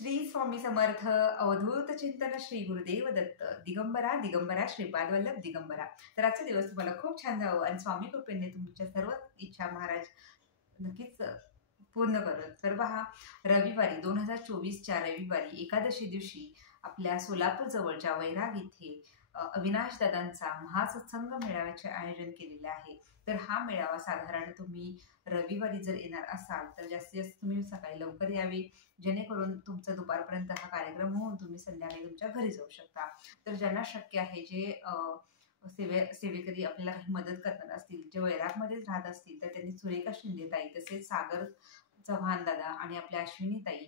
श्री स्वामी समर्थ अवधूत चिंतन श्री गुरुदेव दत्त दिगंबरा दिगंबरा श्रीपाद वल्लभ दिगंबरा। तर आजचा दिवस तुम्हाला खूप छान जावो आणि स्वामी कृपेने तुमच्या सर्व इच्छा महाराज नक्कीच पूर्ण करत। तर पहा, रविवारी 2024च्या रविवारी एकादशी दिवशी आपल्या सोलापूर जवळच्या वैराग इथे अविनाश दादांचा महासत्संग मेळाव्याचे आयोजन केलेले आहे। तर हा मेळावा साधारण तुम्ही रविवारी जर येणार असाल तर जास्तीत जास्त तुम्ही सकाळी लवकर यावे, जेणेकरून तुमचा दुपारपर्यंत हा कार्यक्रम होऊन तुम्ही संध्याकाळी तुमच्या घरी जाऊ शकता। तर ज्यांना शक्य आहे, जे सेवेकरी आपल्याला काही मदत करणार असतील, जे वैरागमध्येच राहत असतील, तर त्यांनी सुरेखा शिंदेताई तसेच सागर चव्हाण दादा आणि आपल्या अश्विनी ताई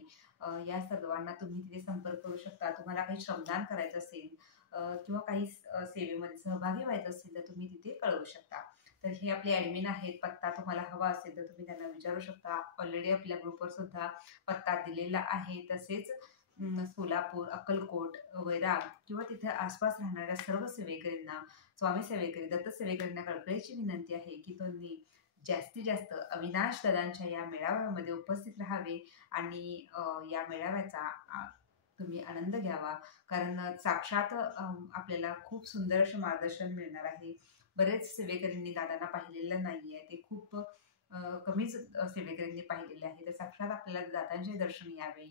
या सर्वांना तुम्ही तिथे संपर्क करू शकता। तुम्हाला काही श्रमदान करायचं असेल किंवा काही सेवेमध्ये सहभागी व्हायचं असेल तर तुम्ही तिथे कळवू शकता। तर हे आपले ॲडमिन आहेत, पत्ता तुम्हाला हवा असेल तर तुम्ही त्यांना विचारू शकता। ऑलरेडी आपल्या ग्रुपवर सुद्धा पत्ता दिलेला आहे। तसेच सोलापूर, अक्कलकोट, वैराग किंवा तिथे आसपास राहणाऱ्या सर्व सेवेकरींना, स्वामी सेवेकरी, दत्त सेवेकरींना कळकळीची विनंती आहे की त्यांनी जास्तीत जास्त अविनाश दादांच्या या मेळाव्यामध्ये उपस्थित राहावे आणि या मेळाव्याचा तुम्ही आनंद घ्यावा। कारण साक्षात आपल्याला खूप सुंदर असं मार्गदर्शन मिळणार आहे। बरेच सेवेकरींनी दादांना पाहिलेलं नाहीये, ते खूप कमीच सेवेकरींनी पाहिलेले आहे। तर साक्षात आपल्याला दादांचे दर्शन यावे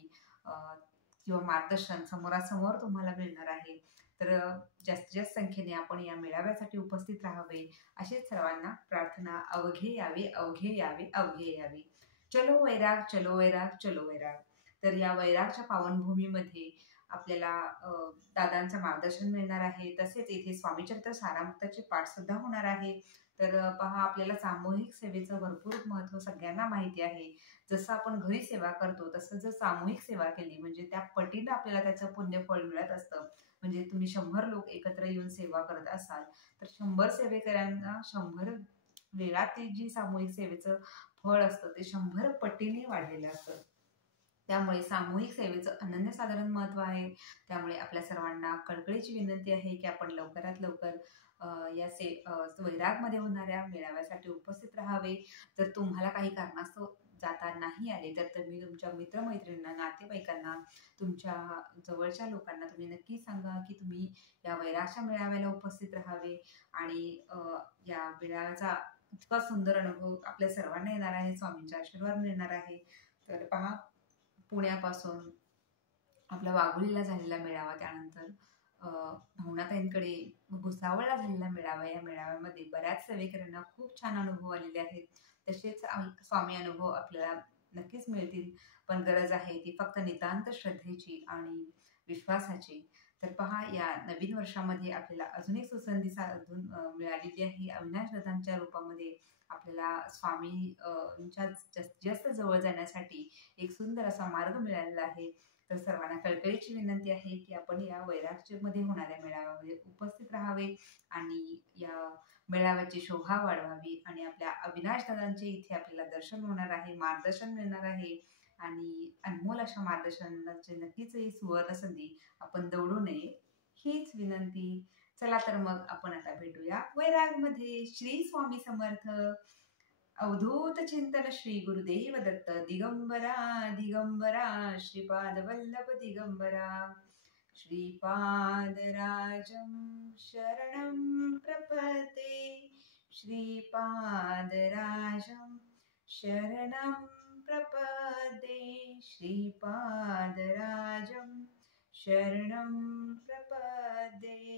किंवा मार्गदर्शन समोरासमोर तुम्हाला मिळणार आहे। तर जास्तीत जास्त संख्येने आपण या मेळाव्यासाठी उपस्थित राहावे अशी सर्वांना प्रार्थना। अवघे यावे, अवघे यावे, अवघे यावे। चलो वैराग, चलो वैराग, चलो वैराग। तर या वैरागच्या पावनभूमीमध्ये आपल्याला दादांचं मार्गदर्शन मिळणार आहे। तसेच इथे स्वामीचरित्र सारामृताचे पाठ सुद्धा होणार आहे। तर पहा, आपल्याला सामूहिक सेवेचं भरपूर महत्त्व सगळ्यांना माहिती आहे। जसं आपण घरी सेवा करतो तसं जर सामूहिक सेवा केली म्हणजे त्या पटीनं आपल्याला त्याचं पुण्यफळ मिळत असतं। म्हणजे तुम्ही 100 लोक एकत्र येऊन सेवा करत असाल तर 100 सेवेकऱ्यांना 100 वेळा ती जी सामूहिक सेवेचं फळ असतं ते 100 पटीने वाढलेलं असतं। त्यामुळे सामूहिक सेवेचं अनन्यसाधारण महत्त्व आहे। त्यामुळे आपल्या सर्वांना कळकळीची विनंती आहे की आपण लवकरात लवकर या वैरागमध्ये होणाऱ्या मेळाव्यासाठी उपस्थित राहावे। जर तुम्हाला काही कारणास्तव जाता नाही आले तर तुम्ही तुमच्या मित्रमैत्रिणींना, नातेवाईकांना, तुमच्या जवळच्या लोकांना तुम्ही नक्की सांगा की तुम्ही या वैरागच्या मेळाव्याला उपस्थित राहावे आणि या मेळाव्याचा इतका सुंदर अनुभव आपल्या सर्वांना येणार आहे, स्वामींचा आशीर्वाद मिळणार आहे। तर पहा, पुण्यापासून आपला वाघोलीला झालेला मेळावा, त्यानंतर भावनाताईंकडे भुसावळला झालेला मेळावा, या मेळाव्यामध्ये बऱ्याच सेवेकऱ्यांना खूप छान अनुभव आलेले आहेत। तसेच स्वामी अनुभव आपल्याला नक्कीच मिळतील, पण गरज आहे ती फक्त नितांत श्रद्धेची आणि विश्वासाची। तर पहा, या नवीन वर्षामध्ये आपल्याला अजून एक सुसंधी साधून मिळालेली आहे। अविनाश दादांच्या रूपामध्ये आपल्याला स्वामींच्या जास्त जवळ जाण्यासाठी एक सुंदर असा मार्ग मिळालेला आहे। तर सर्वांना कळकळीची विनंती आहे की आपण या वैरागमध्ये होणाऱ्या मेळाव्यामध्ये उपस्थित राहावे आणि या मेळाव्याची शोभा वाढवावी आणि आपल्या अविनाश दादांचे इथे आपल्याला दर्शन होणार आहे, मार्गदर्शन मिळणार आहे आणि अनमोल अशा मार्गदर्शनाची नक्कीच ही सुवर्ण संधी आपण दवडू नये, हीच विनंती। चला तर मग आपण आता भेटूया वैरागमध्ये। श्री स्वामी समर्थ। अवधूत चिंतन श्री गुरुदेव दत्त दिगंबरा दिगंबरा श्रीपाद वल्लभ दिगंबरा। श्रीपादराजं शरणं प्रपद्ये, श्रीपादराजं शरणं प्रपद्ये, श्रीपादराजं शरणं प्रपद्ये।